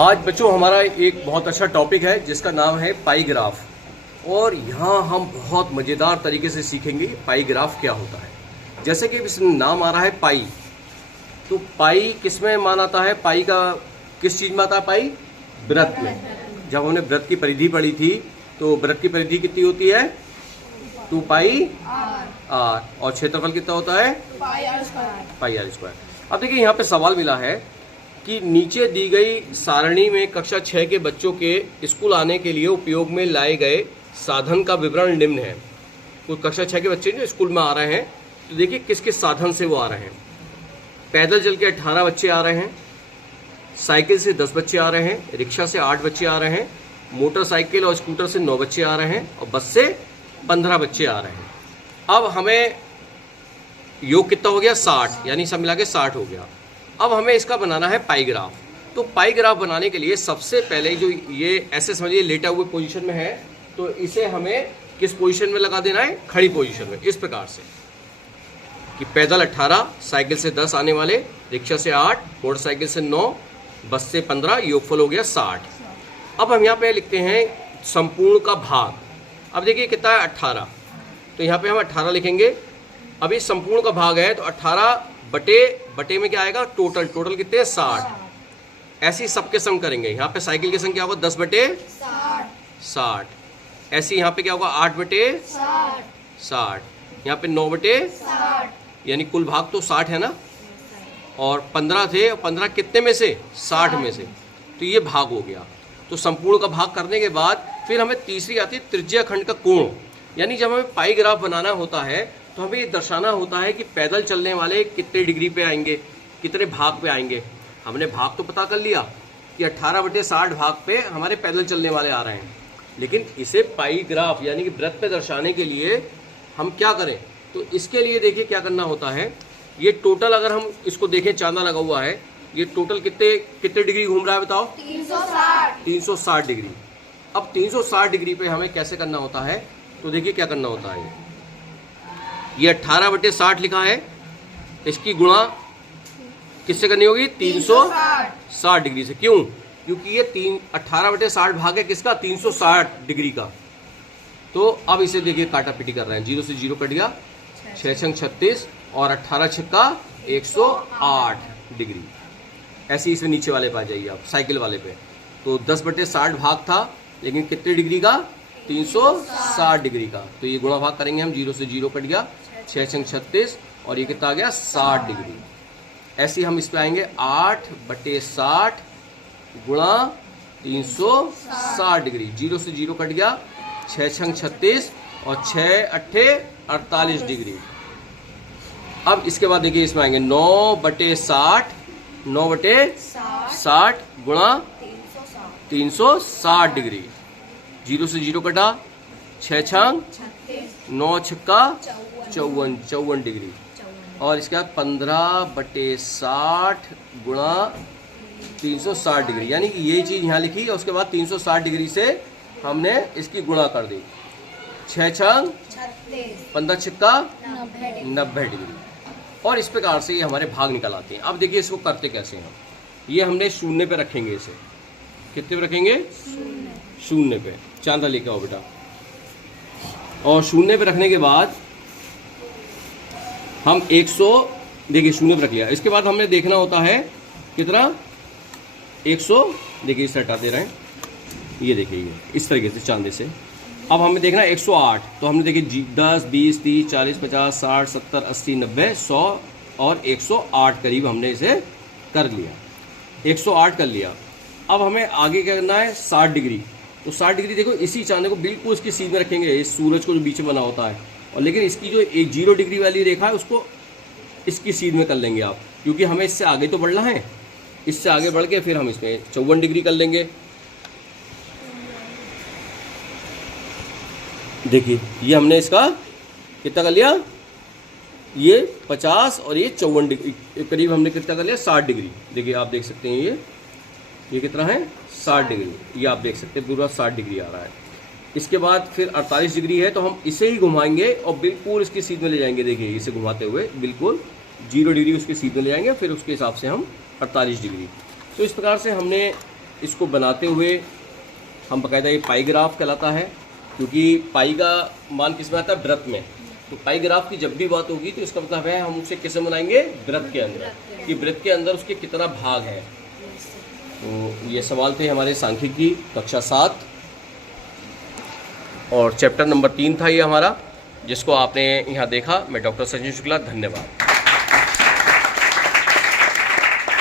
आज बच्चों हमारा एक बहुत अच्छा टॉपिक है जिसका नाम है पाई ग्राफ। और यहाँ हम बहुत मज़ेदार तरीके से सीखेंगे पाई ग्राफ क्या होता है। जैसे कि इसमें नाम आ रहा है पाई, तो पाई किस में मान आता है? पाई का किस चीज़ में आता है? पाई वृत्त में। जब हमने वृत्त की परिधि पढ़ी थी तो वृत्त की परिधि कितनी होती है? 2 पाई आर। और क्षेत्रफल कितना होता है? पाई आर स्क्वायर। अब देखिए यहाँ पे सवाल मिला है कि नीचे दी गई सारणी में कक्षा 6 के बच्चों के स्कूल आने के लिए उपयोग में लाए गए साधन का विवरण निम्न है। तो कक्षा 6 के बच्चे जो स्कूल में आ रहे हैं, तो देखिए किस किस साधन से वो आ रहे हैं। पैदल चल के 18 बच्चे आ रहे हैं, साइकिल से 10 बच्चे आ रहे हैं, रिक्शा से 8 बच्चे आ रहे हैं, मोटरसाइकिल और स्कूटर से 9 बच्चे आ रहे हैं और बस से 15 बच्चे आ रहे हैं। अब हमें योग कितना हो गया? 60, यानी सब मिला के 60 हो गया। अब हमें इसका बनाना है पाई ग्राफ। तो पाई ग्राफ बनाने के लिए सबसे पहले जो ये ऐसे समझिए लेटा हुए पोजीशन में है, तो इसे हमें किस पोजीशन में लगा देना है? खड़ी पोजीशन में। इस प्रकार से कि पैदल 18, साइकिल से 10 आने वाले, रिक्शा से 8, मोटरसाइकिल से 9, बस से 15, योगफल हो गया 60। अब हम यहाँ पे लिखते हैं संपूर्ण का भाग। अब देखिए कितना है? 18। तो यहाँ पे हम 18 लिखेंगे। अभी संपूर्ण का भाग है तो 18 बटे में क्या आएगा? टोटल कितने हैं? 60। ऐसे ही सबके संग करेंगे। यहाँ पे साइकिल के संग क्या होगा? 10 बटे 60। ऐसे यहाँ पे क्या होगा? 8 बटे 60। यहाँ पे 9 बटे 60, यानी कुल भाग तो 60 है ना। और 15 थे, और 15 कितने में से? 60 में से। तो ये भाग हो गया। तो संपूर्ण का भाग करने के बाद फिर हमें तीसरी आती है त्रिज्या खंड का कोण। यानी जब हमें पाई ग्राफ बनाना होता है तो हमें ये दर्शाना होता है कि पैदल चलने वाले कितने डिग्री पे आएंगे, कितने भाग पे आएंगे। हमने भाग तो पता कर लिया कि 18 बटे 60 भाग पे हमारे पैदल चलने वाले आ रहे हैं, लेकिन इसे पाई ग्राफ यानी कि वृत्त पे दर्शाने के लिए हम क्या करें? तो इसके लिए देखिए क्या करना होता है। ये टोटल अगर हम इसको देखें, चांदा लगा हुआ है, ये टोटल कितने डिग्री घूम रहा है बताओ? 360 डिग्री। अब 360 डिग्री पे हमें कैसे करना होता है? तो देखिए क्या करना होता है। ये 18 बटे 60 लिखा है, इसकी गुणा किससे करनी होगी? 360 डिग्री से। क्यों? क्योंकि ये 18 बटे 60 भाग है किसका? 360 डिग्री का। तो अब इसे देखिए काटा पीटी कर रहे हैं। 0 से 0 कट गया, 6 छंग 36 और 18 छक्का 108 डिग्री। ऐसे ही इसे नीचे वाले पे आ जाइए आप, साइकिल वाले पे। तो 10 बटे 60 भाग था, लेकिन कितने डिग्री का? 360 डिग्री का। तो ये गुणा भाग करेंगे हम। 0 से 0 कट गया, 6 छंग 36 और ये कितना आ गया? 60 डिग्री। ऐसे ही हम इस पे आएंगे 8 बटे 60 गुणा 360 डिग्री। 0 से 0 कट गया, 6 छंग 36 और 6 अट्ठे 48 डिग्री। अब इसके बाद देखिए इसमें आएंगे 9 बटे 60 गुणा 360 डिग्री। 0 से 0 कटा, 6 छंग 9 छक्का 54 डिग्री। और इसके बाद 15 बटे 60 गुणा 360 डिग्री, यानी कि ये चीज़ यहाँ लिखी और उसके बाद 360 डिग्री से हमने इसकी गुणा कर दी। 6 छंग 15 छक्का 90 डिग्री। और इस प्रकार से ये हमारे भाग निकल आते हैं। अब देखिए इसको करते कैसे हैं। ये हमने शून्य पे रखेंगे। इसे कितने पे रखेंगे? शून्य पे। चांदा लेके आओ बेटा। और शून्य पे रखने के बाद हम 100 देखिए शून्य पे रख लिया। इसके बाद हमने देखना होता है कितना? 100 देखिए इसे हटा दे रहे हैं। ये देखिए ये इस तरीके से चांदे से। अब हमें देखना 108। तो हमने देखिए 10 20 30 40 50 60 70 80 90 100 और 108 करीब हमने इसे कर लिया। 108 कर लिया। अब हमें आगे क्या करना है? 60 डिग्री। तो 60 डिग्री देखो इसी चांदे को बिल्कुल इसकी सीध में रखेंगे, इस सूरज को जो बीच में बना होता है। और लेकिन इसकी जो एक 0 डिग्री वाली रेखा है उसको इसकी सीध में कर लेंगे आप, क्योंकि हमें इससे आगे तो बढ़ना है। इससे आगे बढ़ के फिर हम इसमें 54 डिग्री कर लेंगे। देखिए ये हमने इसका कितना कर लिया? ये 50 और ये 54 डिग्री करीब हमने कितना कर लिया? 60 डिग्री। देखिए आप देख सकते हैं ये कितना है? 60 डिग्री। ये आप देख सकते हैं पूरा 60 डिग्री आ रहा है। इसके बाद फिर 48 डिग्री है, तो हम इसे ही घुमाएंगे और बिल्कुल इसकी सीध में ले जाएंगे। देखिए इसे घुमाते हुए बिल्कुल 0 डिग्री उसके सीध में ले जाएंगे, फिर उसके हिसाब से हम 48 डिग्री। तो इस प्रकार से हमने इसको बनाते हुए हम बाकायदा ये पाई ग्राफ कहलाता है, क्योंकि पाई का मान किस में आता है? वृत्त में। तो पाई ग्राफ की जब भी बात होगी तो इसका मतलब है हम उसे किसे बनाएंगे? वृत्त के अंदर, कि वृत्त के अंदर उसके कितना भाग है। तो ये सवाल थे हमारे सांख्यिकी कक्षा 7 और चैप्टर नंबर 3 था ये हमारा, जिसको आपने यहाँ देखा। मैं डॉक्टर संजय शुक्ला, धन्यवाद।